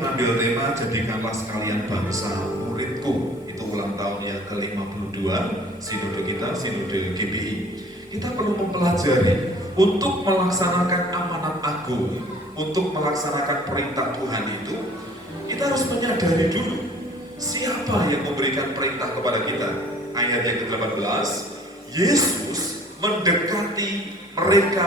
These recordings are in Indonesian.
mengambil tema jadikanlah sekalian bangsa muridku. Itu ulang tahun yang ke-52 sinode kita, sinode GBI. Kita perlu mempelajari untuk melaksanakan amanat agung, untuk melaksanakan perintah Tuhan itu, kita harus menyadari dulu siapa yang memberikan perintah kepada kita. Ayat yang ke-18, Yesus mendekati mereka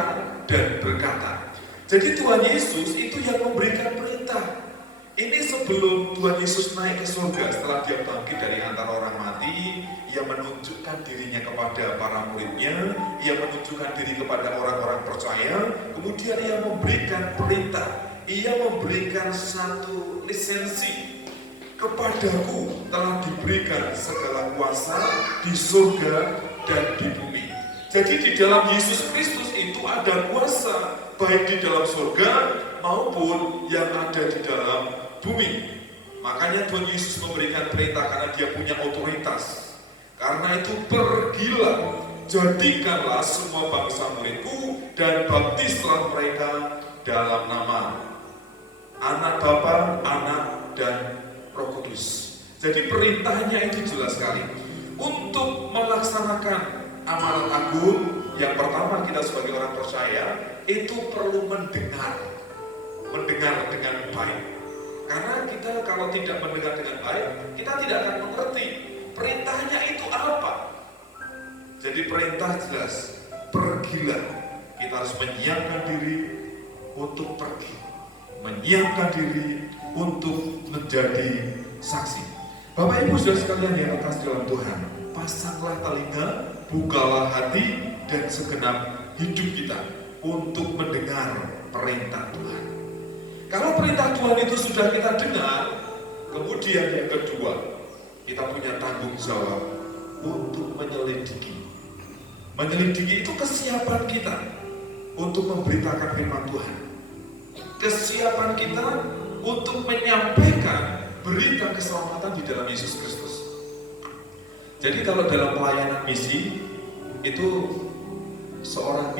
dan berkata. Jadi Tuhan Yesus itu yang memberikan perintah. Ini sebelum Tuhan Yesus naik ke surga, setelah dia bangkit dari antara orang mati, ia menunjukkan dirinya kepada para muridnya, ia menunjukkan diri kepada orang-orang percaya, kemudian ia memberikan perintah, ia memberikan satu lisensi. Kepadaku telah diberikan segala kuasa di surga dan di bumi. Jadi di dalam Yesus Kristus itu ada kuasa, baik di dalam surga maupun yang ada di dalam bumi. Makanya Tuhan Yesus memberikan perintah karena dia punya otoritas. Karena itu pergilah, jadikanlah semua bangsa muridku dan baptislah mereka dalam nama Anak Bapa, Anak dan Roh Kudus. Jadi perintahnya itu jelas sekali. Untuk melaksanakan amanat agung, yang pertama kita sebagai orang percaya itu perlu mendengar dengan baik. Karena kita kalau tidak mendengar dengan baik, kita tidak akan mengerti perintahnya itu apa. Jadi perintah jelas, pergilah. Kita harus menyiapkan diri untuk pergi, menyiapkan diri untuk menjadi saksi. Bapak Ibu saudara sekalian yang atas dalam Tuhan, pasanglah telinga, bukalah hati dan segenap hidup kita untuk mendengar perintah Tuhan. Kalau perintah Tuhan itu sudah kita dengar, kemudian yang kedua, kita punya tanggung jawab untuk menyelidiki. Menyelidiki itu kesiapan kita untuk memberitakan firman Tuhan. Kesiapan kita untuk menyampaikan berita keselamatan di dalam Yesus Kristus. Jadi kalau dalam pelayanan misi, itu seorang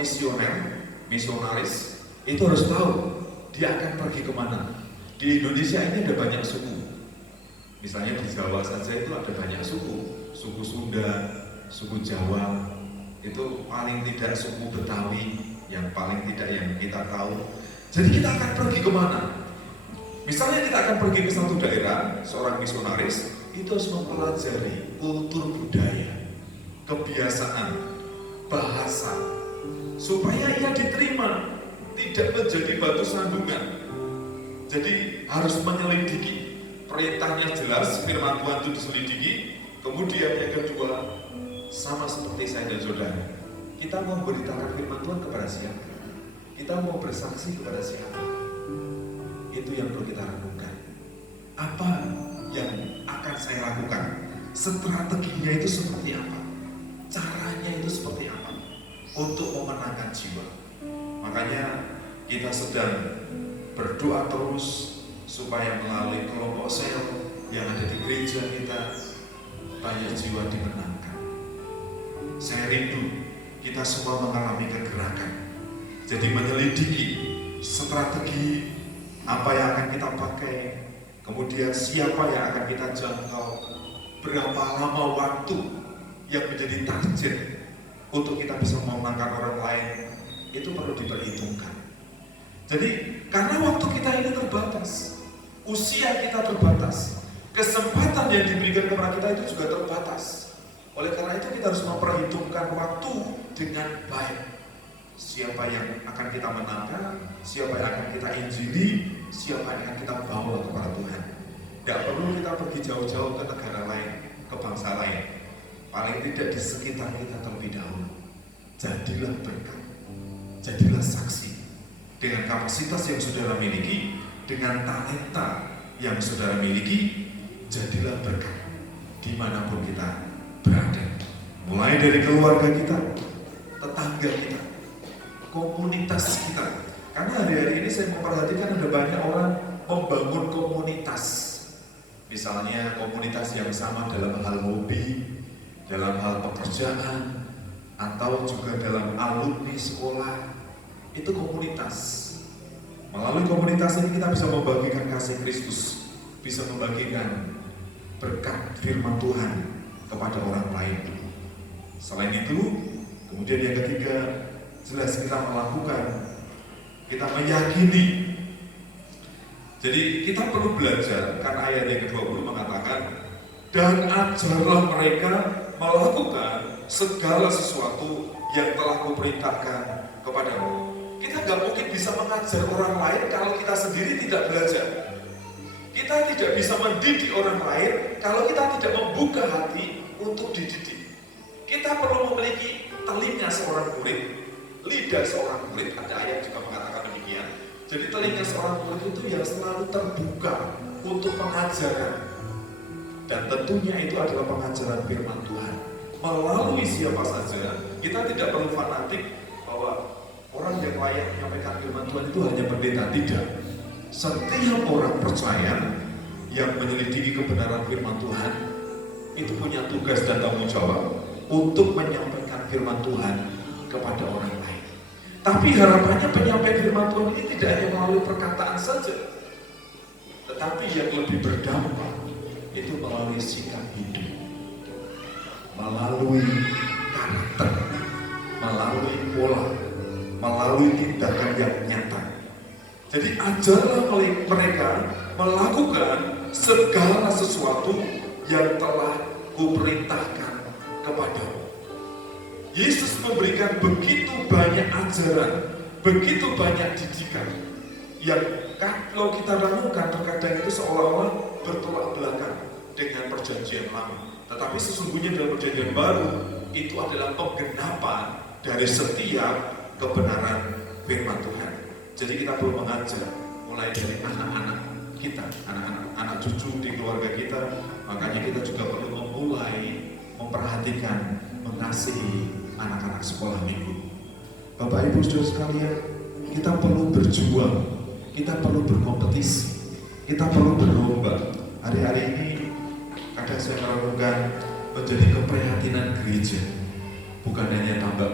misionaris, itu harus tahu dia akan pergi kemana. Di Indonesia ini ada banyak suku. Misalnya di Jawa saja itu ada banyak suku. Suku Sunda, suku Jawa, itu paling tidak suku Betawi, yang paling tidak yang kita tahu. Jadi kita akan pergi kemana? Misalnya kita akan pergi ke satu daerah, seorang misionaris, itu harus mempelajari kultur budaya, kebiasaan, bahasa, supaya ia diterima, tidak menjadi batu sandungan. Jadi harus menyelidiki. Perintahnya jelas, firman Tuhan itu diselidiki. Kemudian yang kedua, sama seperti saya dan saudara, kita mau memberitakan firman Tuhan kepada siapa? Kita mau bersaksi kepada siapa? Itu yang perlu kita lakukan. Apa yang akan saya lakukan? Strateginya itu seperti apa? Caranya itu seperti apa? Untuk memenangkan jiwa. Makanya kita sedang berdoa terus supaya melalui kelompok sel yang ada di gereja kita banyak jiwa dimenangkan. Saya rindu kita semua mengalami kegerakan. Jadi menyelidiki strategi apa yang akan kita pakai, kemudian siapa yang akan kita jangkau, berapa lama waktu yang menjadi target untuk kita bisa memenangkan orang lain. Itu perlu diperhitungkan. Jadi karena waktu kita ini terbatas, usia kita terbatas, kesempatan yang diberikan kepada kita itu juga terbatas. Oleh karena itu kita harus memperhitungkan waktu dengan baik. Siapa yang akan kita menangkan, siapa yang akan kita injili, siapa yang akan kita bawa kepada Tuhan. Tidak perlu kita pergi jauh-jauh ke negara lain, ke bangsa lain. Paling tidak di sekitar kita terlebih dahulu. Jadilah berkat. Jadilah saksi dengan kapasitas yang saudara miliki, dengan talenta yang saudara miliki. Jadilah berkat dimanapun kita berada, mulai dari keluarga kita, tetangga kita, komunitas kita. Karena hari-hari ini saya memperhatikan ada banyak orang membangun komunitas, misalnya komunitas yang sama dalam hal hobi, dalam hal pekerjaan, atau juga dalam alumni sekolah. Itu komunitas. Melalui komunitas ini kita bisa membagikan kasih Kristus, bisa membagikan berkat firman Tuhan kepada orang lain. Selain itu, kemudian yang ketiga, jelas kita melakukan, kita meyakini. Jadi kita perlu belajar, karena ayat yang ke-20 mengatakan, dan ajarlah mereka melakukan segala sesuatu yang telah kuperintahkan kepadamu. Kita nggak mungkin bisa mengajar orang lain kalau kita sendiri tidak belajar. Kita tidak bisa mendidik orang lain kalau kita tidak membuka hati untuk dididik. Kita perlu memiliki telinga seorang murid, lidah seorang murid. Ada ayat juga mengatakan demikian. Jadi telinga seorang murid itu yang selalu terbuka untuk pengajaran. Dan tentunya itu adalah pengajaran firman Tuhan. Melalui siapa saja, kita tidak perlu fanatik bahwa orang yang layak menyampaikan firman Tuhan itu hanya pendeta. Tidak. Setiap orang percaya yang menyelidiki kebenaran firman Tuhan itu punya tugas dan tanggung jawab untuk menyampaikan firman Tuhan kepada orang lain. Tapi harapannya penyampaian firman Tuhan ini tidak hanya melalui perkataan saja, tetapi yang lebih berdampak itu melalui sikap hidup, melalui karakter, melalui pola, melalui tindakan yang nyata. Jadi ajarlah mereka melakukan segala sesuatu yang telah kuperintahkan kepadamu. Yesus memberikan begitu banyak ajaran, begitu banyak didikan, yang kalau kita renungkan terkadang itu seolah-olah bertolak belakang dengan perjanjian lama. Tetapi sesungguhnya dalam perjanjian baru itu adalah penggenapan dari setiap kebenaran firman Tuhan. Jadi kita perlu mengajar mulai dari anak-anak kita, anak cucu di keluarga kita. Makanya kita juga perlu memulai memperhatikan, mengasihi anak-anak sekolah minggu. Bapak Ibu Saudara sekalian, kita perlu berjuang, kita perlu berkompetisi, kita perlu berlomba. Hari-hari ini kadang saya merenungkan menjadi keprihatinan gereja, bukan hanya tambah